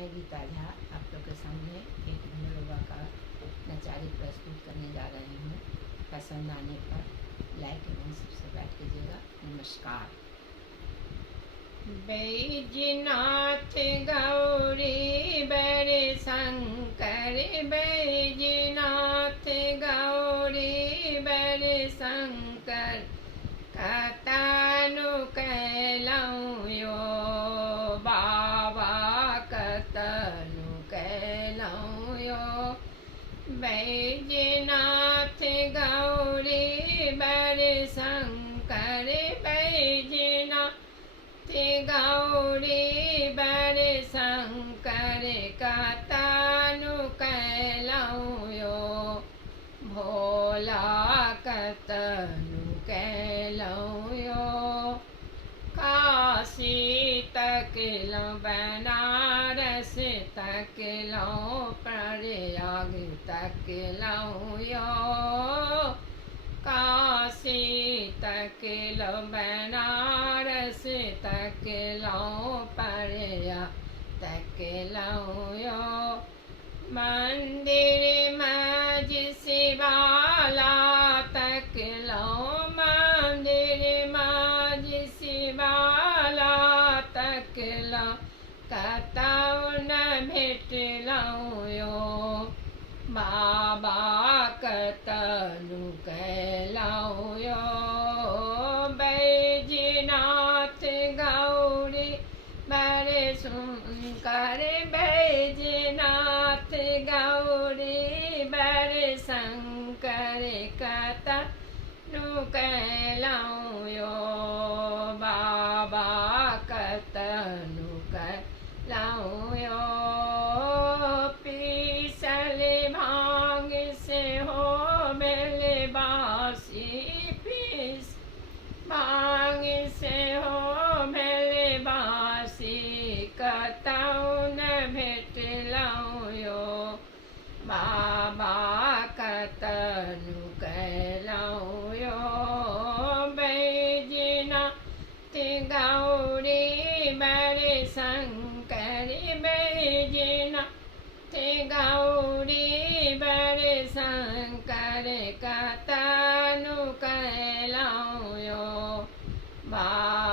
मैं गीता झा आप लोग के सामने एक भैरवा का नचारी प्रस्तुत करने जा रही हूँ। पसंद आने पर लाइक एवं सब्सक्राइब कीजिएगा। नमस्कार। बैजनाथ गौरी बर शंकर, बैजनाथ गौरी बर शंकर, कतनु कैलौं यो बाबा, कतनु कैलौं यो। बैजनाथ गौरी बर शंकर, बैजनाथ गौरी बर शंकर, कतनु कैलौं यो भोला, कतनु कैलौं यो। काशी तकलौं, बनारस तकलौं, प्रयाग तकलौं यो। काशी तकलौं, बनारस तकलौं, प्रयाग तकलौं यो। मंदिर मज शिवाला तकलौं, मंदिर मज शिवाला तकलौं, कतौ न भेटलौं यो बाबा, कतनु कैलौं यो। बैजनाथ गौरी बर शंकर, बैजनाथ गौरी बर शंकर, कतनु कैलौं यो बाबा, कतनु कैलौं यो। पीसल भांग से हो बेल बासी, पीस भांग से हो बेल बासी, कतौ न भेटलौं यो बाबा, कतनु कैलौं यो। बैजनाथ गौरी बर शंकर, बैजनाथ गौरी बर शंकर, कतनु कैलौं यो बाबा।